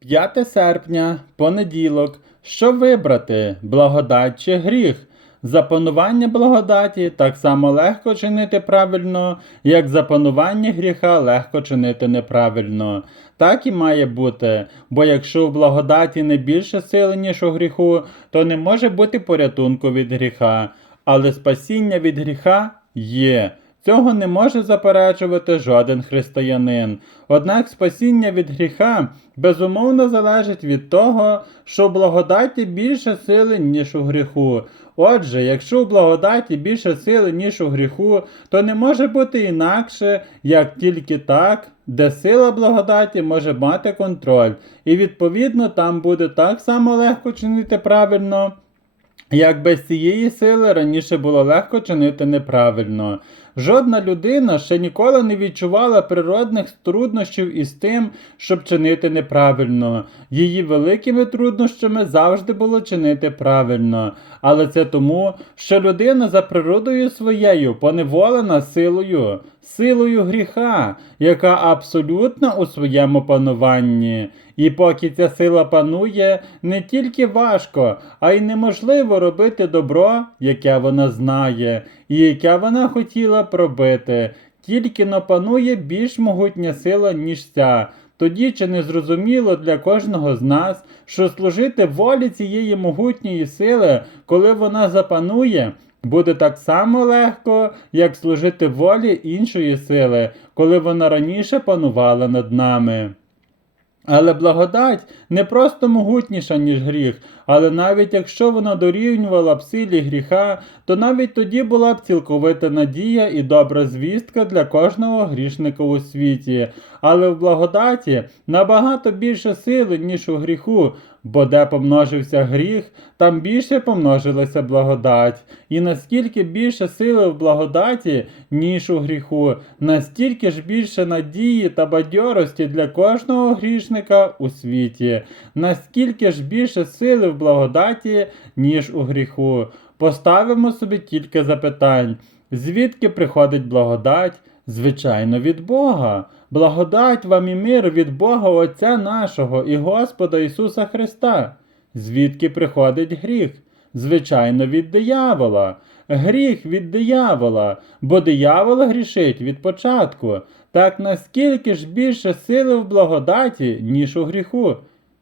5 серпня, понеділок. Що вибрати? Благодать чи гріх? За панування благодаті так само легко чинити правильно, як за панування гріха легко чинити неправильно. Так і має бути, бо якщо в благодаті не більше сили, ніж у гріху, то не може бути порятунку від гріха, але спасіння від гріха є. Цього не може заперечувати жоден християнин. Однак спасіння від гріха безумовно залежить від того, що в благодаті більше сили, ніж у гріху. Отже, якщо в благодаті більше сили, ніж у гріху, то не може бути інакше, як тільки так, де сила благодаті може мати контроль, і відповідно там буде так само легко чинити правильно. Як без цієї сили раніше було легко чинити неправильно. Жодна людина ще ніколи не відчувала природних труднощів із тим, щоб чинити неправильно. Її великими труднощами завжди було чинити правильно. Але це тому, що людина за природою своєю поневолена силою, силою гріха, яка абсолютна у своєму пануванні. І поки ця сила панує, не тільки важко, а й неможливо робити добро, яке вона знає, і яке вона хотіла б робити. Тільки но панує більш могутня сила, ніж ця. Тоді чи не зрозуміло для кожного з нас, що служити волі цієї могутньої сили, коли вона запанує, буде так само легко, як служити волі іншої сили, коли вона раніше панувала над нами. Але благодать не просто могутніша, ніж гріх, але навіть якщо вона дорівнювала б силі гріха, то навіть тоді була б цілковита надія і добра звістка для кожного грішника у світі. Але в благодаті набагато більше сили, ніж у гріху, бо де помножився гріх, там більше помножилася благодать. І наскільки більше сили в благодаті, ніж у гріху, настільки ж більше надії та бадьорості для кожного грішника у світі, наскільки ж більше сили в благодаті, ніж у гріху. Поставимо собі тільки запитань, звідки приходить благодать? Звичайно, від Бога. Благодать вам і мир від Бога Отця нашого і Господа Ісуса Христа. Звідки приходить гріх? Звичайно, від диявола. Гріх від диявола, бо диявол грішить від початку. Так наскільки ж більше сили в благодаті, ніж у гріху?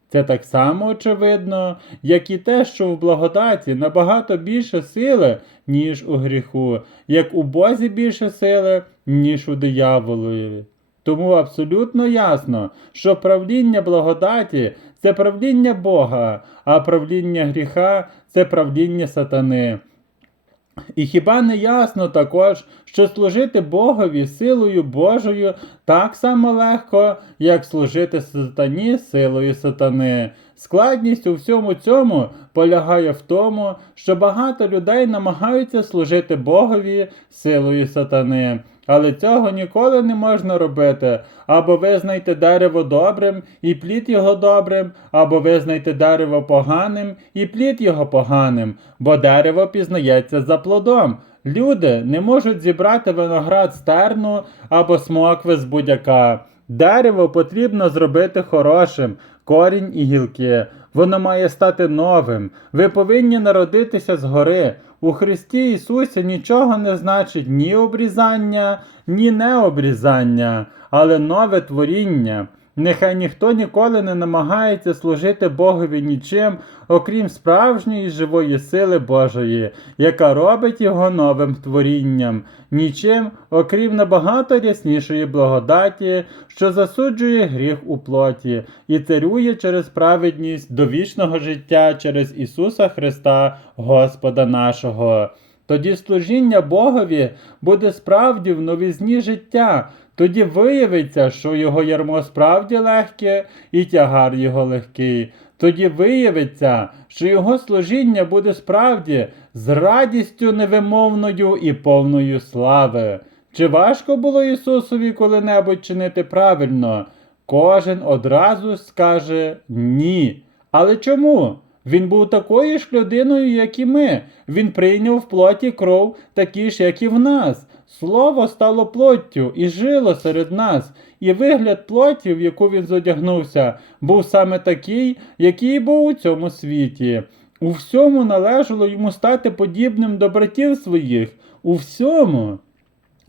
Це так само очевидно, як і те, що в благодаті набагато більше сили, ніж у гріху, як у Бозі більше сили, ніж у дияволові. Тому абсолютно ясно, що правління благодаті це правління Бога, а правління гріха це правління сатани. І хіба не ясно також, що служити Богові силою Божою так само легко, як служити сатані силою сатани. Складність у всьому цьому полягає в тому, що багато людей намагаються служити Богові силою сатани. Але цього ніколи не можна робити. Або визнайте дерево добрим і плід його добрим, або визнайте дерево поганим і плід його поганим, бо дерево пізнається за плодом. Люди не можуть зібрати виноград з терну або смокви з будяка. Дерево потрібно зробити хорошим, корінь і гілки. Воно має стати новим. Ви повинні народитися згори. У Христі Ісусі нічого не значить ні обрізання, ні необрізання, але нове творіння. Нехай ніхто ніколи не намагається служити Богові нічим, окрім справжньої живої сили Божої, яка робить його новим творінням, нічим, окрім набагато ряснішої благодаті, що засуджує гріх у плоті і царює через праведність до вічного життя через Ісуса Христа, Господа нашого. Тоді служіння Богові буде справді в новізні життя. Тоді виявиться, що його ярмо справді легке і тягар його легкий. Тоді виявиться, що його служіння буде справді з радістю невимовною і повною слави. Чи важко було Ісусові коли-небудь чинити правильно? Кожен одразу скаже ні. Але чому? Він був такою ж людиною, як і ми. Він прийняв в плоті кров такі ж, як і в нас. Слово стало плоттю і жило серед нас, і вигляд плоті, в яку він зодягнувся, був саме такий, який був у цьому світі. У всьому належало йому стати подібним до братів своїх. У всьому.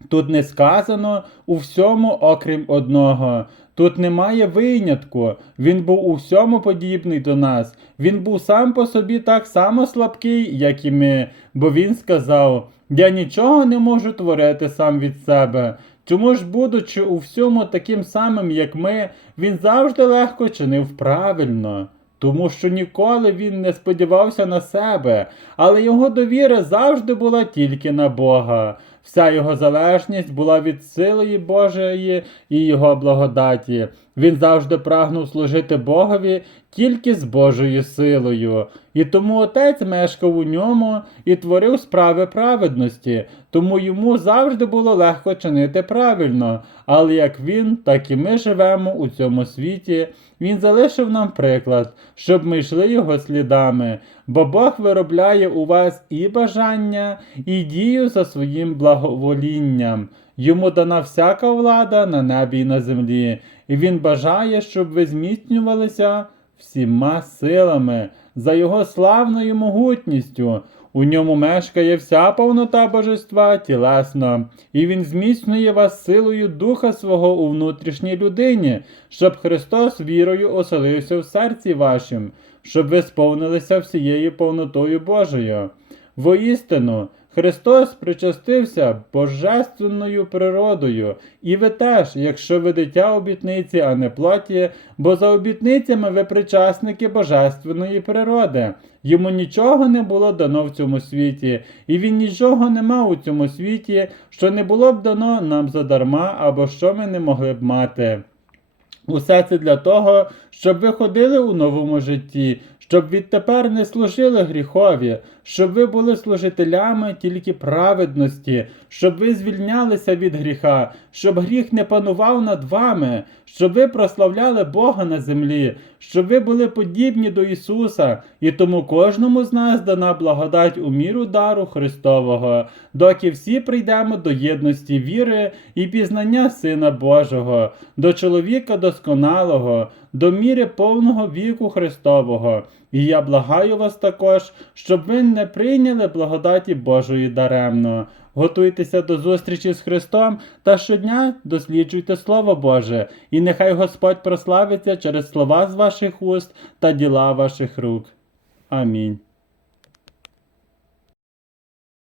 Тут не сказано у всьому, окрім одного. Тут немає винятку. Він був у всьому подібний до нас. Він був сам по собі так само слабкий, як і ми, бо він сказав: Я нічого не можу творити сам від себе. Чому ж, будучи у всьому таким самим, як ми, він завжди легко чинив правильно. Тому що ніколи він не сподівався на себе, але його довіра завжди була тільки на Бога. Вся його залежність була від силої Божої і його благодаті. Він завжди прагнув служити Богові тільки з Божою силою. І тому отець мешкав у ньому і творив справи праведності, тому йому завжди було легко чинити правильно. Але як він, так і ми живемо у цьому світі. Він залишив нам приклад, щоб ми йшли його слідами, бо Бог виробляє у вас і бажання, і дію за своїм благоволінням. Йому дана всяка влада на небі і на землі, і він бажає, щоб ви зміцнювалися всіма силами за його славною могутністю. У ньому мешкає вся повнота божества тілесно, і він зміцнює вас силою духа свого у внутрішній людині, щоб Христос вірою оселився в серці вашим, щоб ви сповнилися всією повнотою Божою. Воістину, Христос причастився божественною природою, і ви теж, якщо ви дитя обітниці, а не плоті, бо за обітницями ви причасники божественної природи. Йому нічого не було дано в цьому світі, і він нічого не мав у цьому світі, що не було б дано нам задарма або що ми не могли б мати. Усе це для того, щоб ви ходили у новому житті, щоб відтепер не служили гріхові, щоб ви були служителями тільки праведності, щоб ви звільнялися від гріха, щоб гріх не панував над вами, щоб ви прославляли Бога на землі, щоб ви були подібні до Ісуса, і тому кожному з нас дана благодать у міру дару Христового, доки всі прийдемо до єдності віри і пізнання Сина Божого, до чоловіка досконалого, до міри повного віку Христового. І я благаю вас також, щоб ви не прийняли благодаті Божої даремно. Готуйтеся до зустрічі з Христом та щодня досліджуйте Слово Боже, і нехай Господь прославиться через слова з ваших уст та діла ваших рук. Амінь.